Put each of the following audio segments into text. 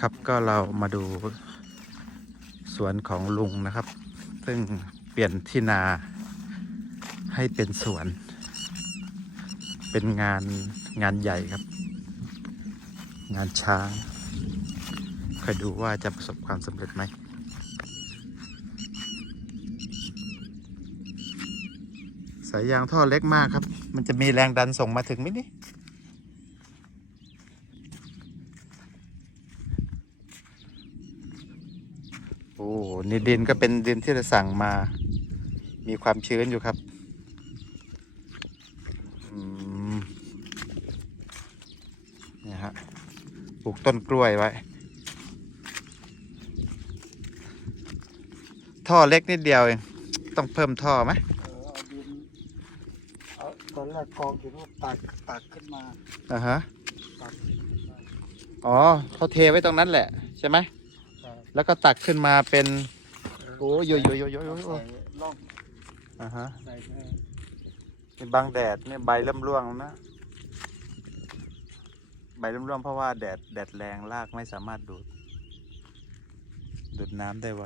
ครับก็เรามาดูสวนของลุงนะครับ ซึ่งเปลี่ยนที่นาให้เป็นสวน เป็นงานงานใหญ่ครับ งานช้างคอยดูว่าจะประสบความสำเร็จไหมสายยางท่อเล็กมากครับ มันจะมีแรงดันส่งมาถึงไหมนี่ โอ้นี่ดินก็เป็นดินที่เราสั่งมา มีความชื้นอยู่ครับอืมเนี่ยฮะปลูกต้นกล้วยไว้ ท่อเล็กนิดเดียวเอง ต้องเพิ่มท่อไหมเออเอาดินเอาตอนแรกกองอยู่ว่าตักตักขึ้นมาอ่าฮะตักขึ้นมาอ๋อเขาเทไว้ตรงนั้นแหละ ใช่ไหมครับ แล้วก็ตักขึ้นมาเป็น โอ้ยโยโยโยโยโยโยใส่ล่องอ่าฮะใส่แม่นี่บางแดดเนี่ยใบเริ่มร่วงแล้วนะ ใบเริ่มร่วงเพราะว่าแดดแดดแรงรากไม่สามารถดูด ดูดน้ำได้ไว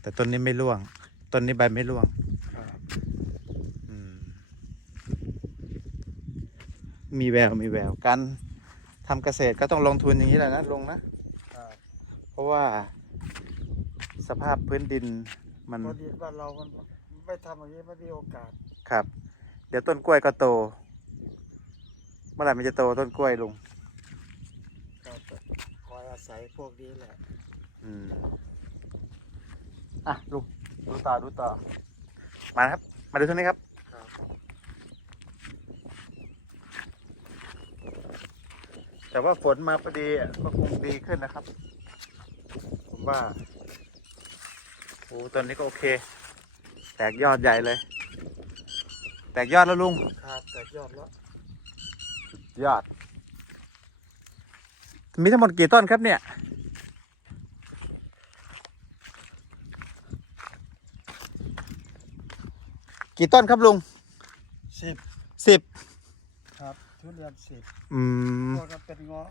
แต่ต้นนี้ไม่ร่วง ต้นนี้ใบไม่ร่วงครับอืมมีแวว มีแววการ ทำเกษตรก็ต้องลงทุนอย่างนี้แหละนะลงนะครับเพราะว่าสภาพพื้นดินมันเพราะดินบ้านเรามันไม่ทำอย่างนี้ไม่มีโอกาสครับ เดี๋ยวต้นกล้วยก็โต เมื่อไหร่มันจะโตต้นกล้วยลุงครับคอยอาศัยพวกนี้แหละอืมอะลุงดูต่อดูต่อมานะครับ มาดูตรงนี้ครับ ครับ แต่ว่าฝนมาพอดีอะก็คงดีขึ้นนะครับ ผมว่าโอ้ต้นนี้ก็โอเค แตกยอดใหญ่เลย แตกยอดแล้วลุงครับแต่ยอดแล้วยอด มีทั้งหมดกี่ต้นครับเนี่ยกี่ต้นครับลุงสิบสิบครับ ทุเรียนสิบอืม พวกนั้นเป็นเงาะ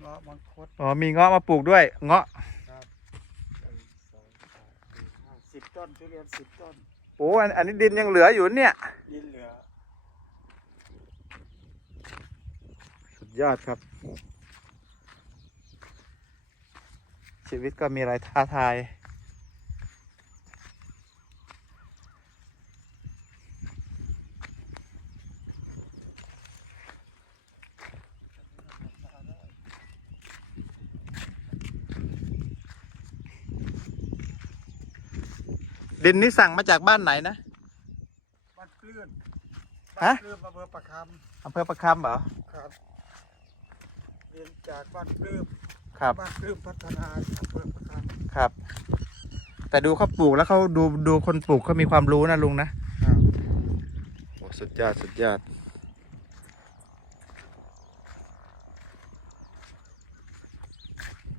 เงาะมังคุดอ๋อ มีเงาะมาปลูกด้วย เงาะ ครับหนึ่งสองสามสี่ห้าสิบต้นทุเรียนสิบต้นโอ้อันอันนี้ดินยังเหลืออยู่เนี่ยดินเหลือสุดยอดครับ ชีวิตก็มีอะไรท้าทาย ดินนี้สั่งมาจากบ้านไหนนะบ้านคลื่นฮะบ้านคลื่นอำเภอประคอำเภอประคำเหรอำครับเรียนจากบ้านคลื่นครับบ้านคลื่นพัฒนาอำเภอประคำครับ แต่ดูเขาปลูกแล้วเขาดูดูคนปลูกเขามีความรู้นะลุงนะครับโอ้สุดยอดสุดยอด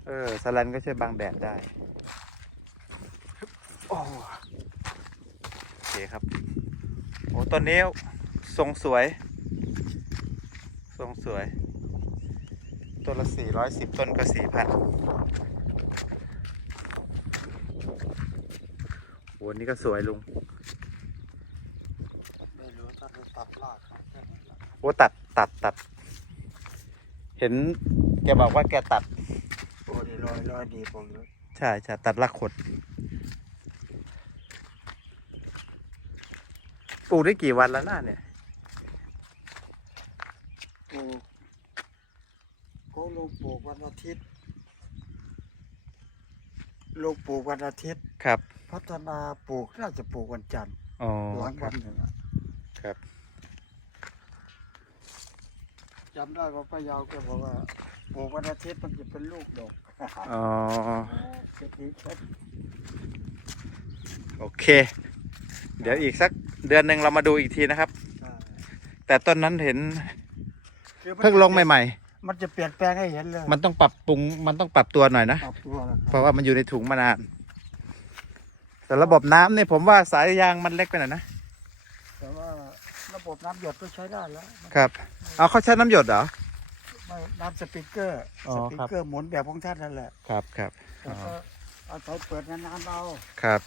เออสลันก็ช่วยบังแดดได้โอ้โอเคครับ โอ้ ต้นนี้ทรงสวย ทรงสวย ต้นละสี่ร้อยสิบต้นก็สี่พันโอ้นี่ก็สวยลุงไม่รู้ถ้าเราตัดรากเขาแค่นั้นแหละโอ้ตัดตัดตัด เห็นแกบอกว่าแกตัด โอ้ดีร้อยร้อยดีผมเลยใช่ใช่ตัดรากขด ลูกได้กี่วันแล้วน่าเนี่ยปลูกเขาลงปลูกวันอาทิตย์ลงปลูกวันอาทิตย์ ครับ พัฒนาปลูกน่าจะปลูกวันจันทร์อ๋อหลังควัรับนหนึ่งอะครับจำได้ว่าป้ายาวแกบอกว่าปลูกวันอาทิตย์มันจะเป็นลูกดอกอ๋อ เศรษฐีครับ โอเค เดี๋ยวอีกสักเดือนหนึ่งเรามาดูอีกทีนะครับอ่าแต่ต้นนั้นเห็นคือมันเพิ่งลงใหม่มันจะเปลี่ยนแปลงให้เห็นเลยๆมันต้องปรับปรุง มันต้องปรับตัวหน่อยนะ ปรับตัวนะคเพรับราะว่ามันอยู่ในถุงมานาน แต่ระบบน้ำเนี่ยผมว่าสายยางมันเล็กไปหน่อยนะ แต่ว่าระบบน้ำหยดก็ใช้ได้แล้วครับ เอาเขาใช้น้ำหยดเหรอ ไม่น้ำสปริงเกอร์อ๋อสปริงครับเกอร์หมุนแบบของท่านนั่นแหละครับครับแล้วก็เอาใช้เปิดนานๆเอาครับ